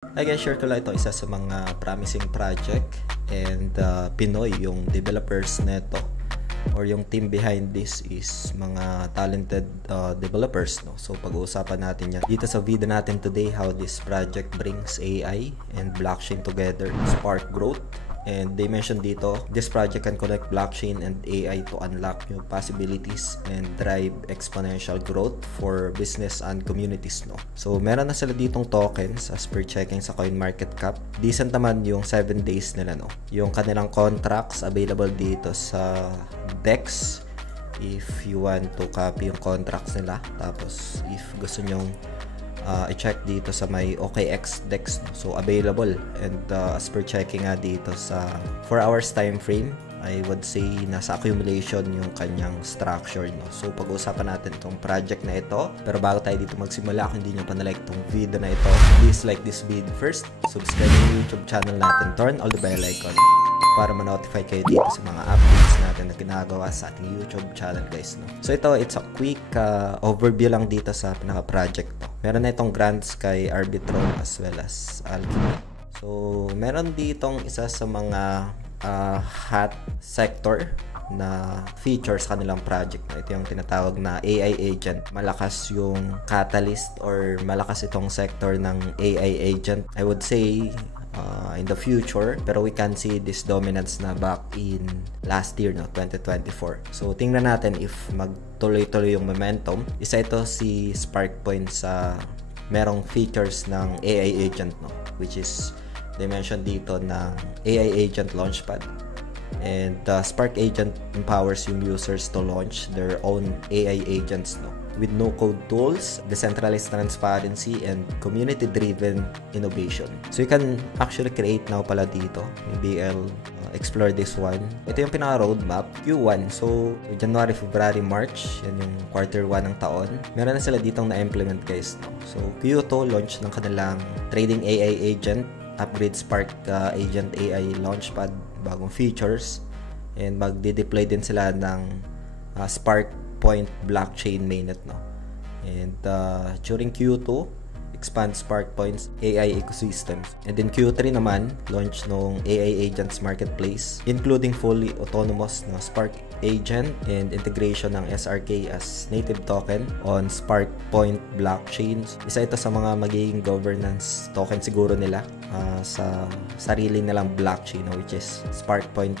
I guess share ko lang ito, isa sa mga promising project and Pinoy yung developers neto or yung team behind this is mga talented developers, no? So pag-uusapan natin yan dito sa video natin today, how this project brings AI and blockchain together, spark growth. And they mentioned dito, this project can connect blockchain and AI to unlock new possibilities and drive exponential growth for business and communities, no? So, meron na sila ditong tokens as per checking sa CoinMarketCap. Decent naman yung 7 days nila, no? Yung kanilang contracts available dito sa DEX if you want to copy yung contracts nila. Tapos, if gusto nyong i-check dito sa may OKX DEX, no? So available, and as per checking nga dito sa 4 hours time frame, I would say nasa accumulation yung kanyang structure, no? So pag-uusapan natin itong project na ito, pero bago tayo dito magsimula, kung hindi nyo pa na-like itong video na ito, please like this video first, subscribe yung YouTube channel natin, turn all the bell icon para ma-notify kayo dito sa mga updates natin na ginagawa sa ating YouTube channel, guys, no? So ito, it's a quick overview lang dito sa pinaka-project, no? Meron na itong grants kay Arbitrum as well as Alchemy. So meron ditong isa sa mga hot sector na features sa kanilang project, no? Ito yung tinatawag na AI agent. Malakas yung catalyst or malakas itong sector ng AI agent, I would say, in the future, pero we can see this dominance na back in last year, no, 2024. So tingnan natin if magtuloy-tuloy yung momentum. Isa ito si SparkPoint sa merong features ng AI agent, no, which is they mentioned dito na AI agent launchpad, and Spark agent empowers yung users to launch their own AI agents, no, with no-code tools, decentralized transparency, and community-driven innovation. So you can actually create now pala dito. Maybe I'll explore this one. Ito yung pinaka-roadmap, Q1. So January, February, March, yan yung quarter 1 ng taon. Meron na sila ditong na-implement, guys, no? So Q2, launch ng kanilang trading AI agent, upgrade Spark agent AI launchpad, bagong features, and magde-deploy din sila ng SparkPoint blockchain mainnet, no? And during Q2, expand SparkPoint's AI ecosystems. And then Q3 naman, launch ng AI agents marketplace, including fully autonomous na Spark agent and integration ng SRK as native token on SparkPoint blockchain. Isa ito sa mga magiging governance token siguro nila sa sarili nilang blockchain, no, which is SparkPoint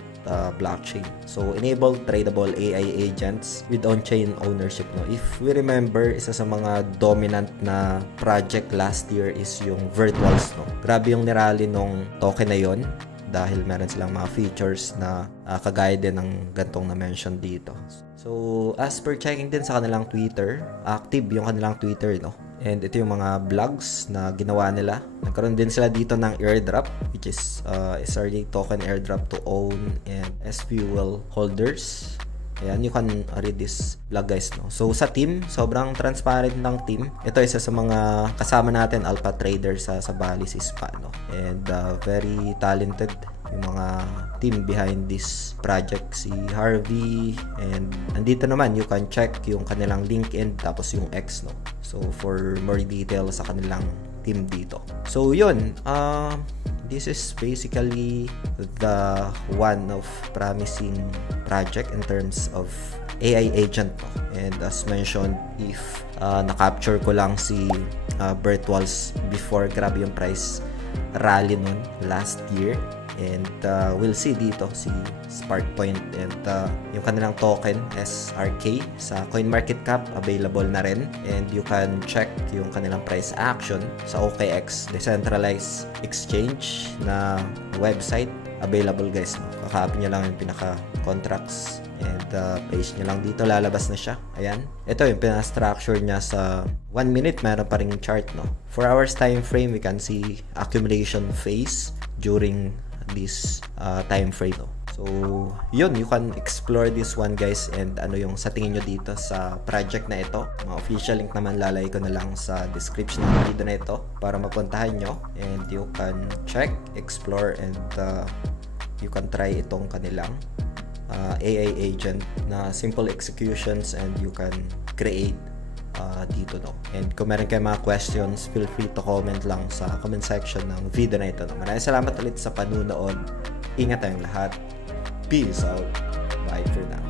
blockchain. So enable tradable AI agents with on-chain ownership, no. If we remember, isa sa mga dominant na project last year is yung Virtuals, no. Grabe yung nirally nung token na yon dahil meron silang mga features na kagaya din ng gantong na-mention dito. So as per checking din sa kanilang Twitter, active yung kanilang Twitter, no. And ito yung mga vlogs na ginawa nila. Nagkaroon din sila dito ng airdrop, which is SRK token airdrop to own and S-Fuel holders. Ayan, you can read this vlog, guys, no. So sa team, sobrang transparent ng team. Ito isa sa mga kasama natin, alpha trader sa Bali, Sispa, no. And very talented yung mga team behind this project, si Harvey, and andito naman you can check yung kanilang LinkedIn tapos yung X, no. So for more details sa kanilang team dito. So yun, this is basically the one of promising project in terms of AI agent, no? And as mentioned, if na-capture ko lang si Virtuals before, grabe yung price rally nun last year. And we'll see dito si SparkPoint and yung kanilang token SRK sa CoinMarketCap available na rin, and you can check yung kanilang price action sa OKX decentralized exchange na website available, guys, no? Kakapin nyo lang yung pinaka contracts and page nyo lang dito, lalabas na siya. Ayan, ito yung pinaka-structure niya sa 1 minute, meron pa ring chart, no. 4 hours time frame, we can see accumulation phase during this time frame, no? So yun, you can explore this one, guys, and ano yung sa tingin nyo dito sa project na ito. Mga official link naman lalagay ko na lang sa description ng video na ito para mapuntahan nyo, and you can check, explore, and you can try itong kanilang AI agent na simple executions, and you can create dito, no. And kung meron kayong mga questions, feel free to comment lang sa comment section ng video na ito, no. Maraming salamat ulit sa panunood. Ingat tayong lahat. Peace out. Bye for now.